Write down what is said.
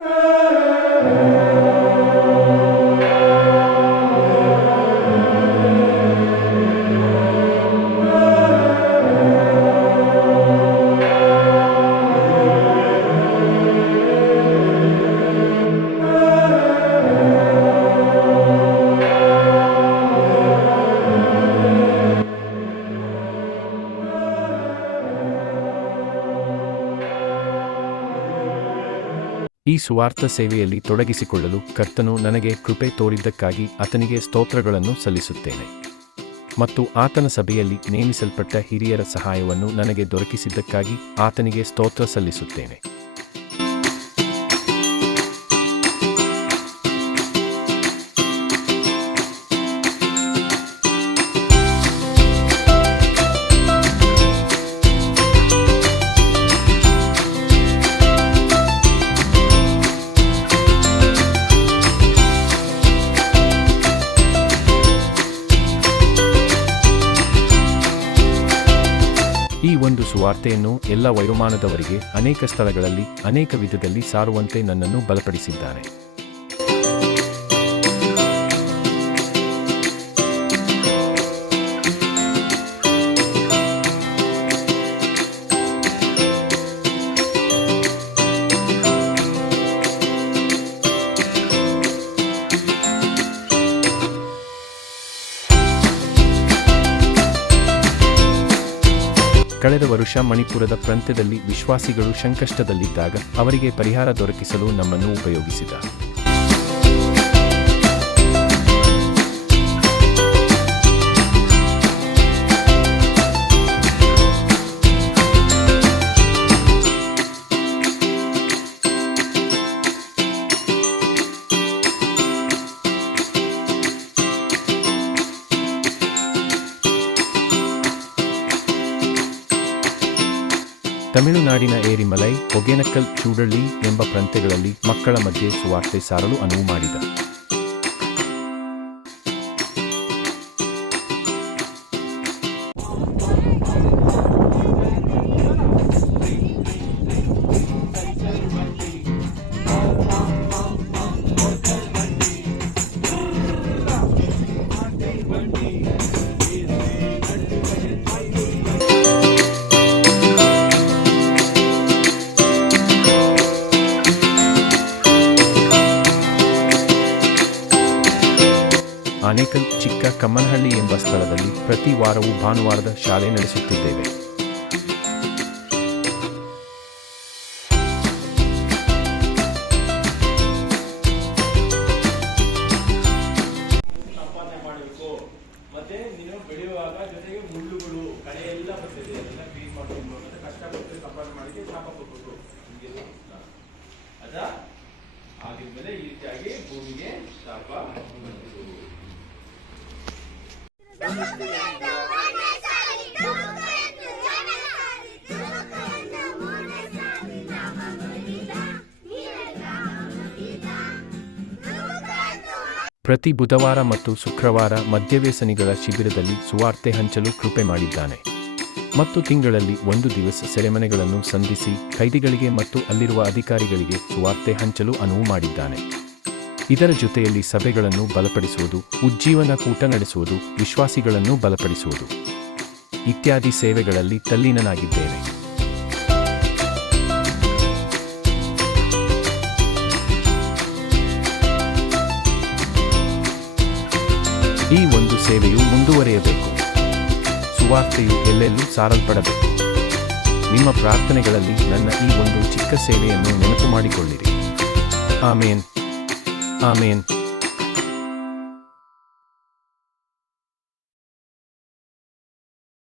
ಈ ಸುವಾರ್ಥ ಸೇವೆಯಲ್ಲಿ ತೊಡಗಿಸಿಕೊಳ್ಳಲು ಕರ್ತನು ನನಗೆ ಕೃಪೆ ತೋರಿದ್ದಕ್ಕಾಗಿ ಆತನಿಗೆ ಸ್ತೋತ್ರಗಳನ್ನು ಸಲ್ಲಿಸುತ್ತೇನೆ ಮತ್ತು ಆತನ ಸಭೆಯಲ್ಲಿ ನೇಮಿಸಲ್ಪಟ್ಟ ಹಿರಿಯರ ಸಹಾಯವನ್ನು ನನಗೆ ದೊರಕಿಸಿದ್ದಕ್ಕಾಗಿ ಆತನಿಗೆ ಸ್ತೋತ್ರ ಸಲ್ಲಿಸುತ್ತೇನೆ. ಈ ಒಂದು ಸುವಾರ್ತೆಯನ್ನು ಎಲ್ಲ ವಯೋಮಾನದವರಿಗೆ ಅನೇಕ ಸ್ಥಳಗಳಲ್ಲಿ ಅನೇಕ ವಿಧದಲ್ಲಿ ಸಾರುವಂತೆ ನನ್ನನ್ನು ಬಲಪಡಿಸಿದ್ದಾನೆ. ಕಳೆದ ವರುಷ ಮಣಿಪುರದ ಪ್ರಾಂತ್ಯದಲ್ಲಿ ವಿಶ್ವಾಸಿಗಳು ಸಂಕಷ್ಟದಲ್ಲಿದ್ದಾಗ ಅವರಿಗೆ ಪರಿಹಾರ ದೊರಕಿಸಲು ನಮ್ಮನ್ನು ಉಪಯೋಗಿಸಿದ. ತಮಿಳುನಾಡಿನ ಏರಿಮಲೈ, ಒಗೇನಕಲ್, ಚೂಡಳ್ಳಿ ಎಂಬ ಪ್ರಾಂತ್ಯಗಳಲ್ಲಿ ಮಕ್ಕಳ ಮಧ್ಯೆ ಸುವಾರ್ತೆ ಸಾರಲು ಅನುವು ಮಾಡಿದ. ಆನೇಕಲ್, ಚಿಕ್ಕ ಕಮ್ಮನಹಳ್ಳಿ ಎಂಬ ಸ್ಥಳದಲ್ಲಿ ಪ್ರತಿ ವಾರವೂ ಭಾನುವಾರದ ಶಾಲೆ ನಡೆಸುತ್ತಿದ್ದೇವೆ. ಪ್ರತಿ ಬುಧವಾರ ಮತ್ತು ಶುಕ್ರವಾರ ಮದ್ಯವ್ಯಸನಿಗಳ ಶಿಬಿರದಲ್ಲಿ ಸುವಾರ್ತೆ ಹಂಚಲು ಕೃಪೆ ಮಾಡಿದ್ದಾನೆ ಮತ್ತು ತಿಂಗಳಲ್ಲಿ 1 ದಿವಸ ಸೆರೆಮನೆಗಳನ್ನು ಸಂಧಿಸಿ ಕೈದಿಗಳಿಗೆ ಮತ್ತು ಅಲ್ಲಿರುವ ಅಧಿಕಾರಿಗಳಿಗೆ ಸುವಾರ್ತೆ ಹಂಚಲು ಅನುವು ಮಾಡಿದ್ದಾನೆ. ಇದರ ಜೊತೆಯಲ್ಲಿ ಸಭೆಗಳನ್ನು ಬಲಪಡಿಸುವುದು, ಉಜ್ಜೀವನ ಕೂಟ ನಡೆಸುವುದು, ವಿಶ್ವಾಸಿಗಳನ್ನು ಬಲಪಡಿಸುವುದು ಇತ್ಯಾದಿ ಸೇವೆಗಳಲ್ಲಿ ತಲ್ಲೀನನಾಗಿದ್ದೇನೆ. ಈ ಒಂದು ಸೇವೆಯು ಮುಂದುವರಿಯಬೇಕು. ಸುವಾರ್ತೆಯು ಎಲ್ಲೆಲ್ಲೂ ಸಾರಲ್ಪಡಬೇಕು. ನಿಮ್ಮ ಪ್ರಾರ್ಥನೆಗಳಲ್ಲಿ ನನ್ನ ಈ ಒಂದು ಚಿಕ್ಕ ಸೇವೆಯನ್ನು ನೆನಪು ಮಾಡಿಕೊಳ್ಳಿರಿ. ಆಮೇನ್. ಆಮೇನ್.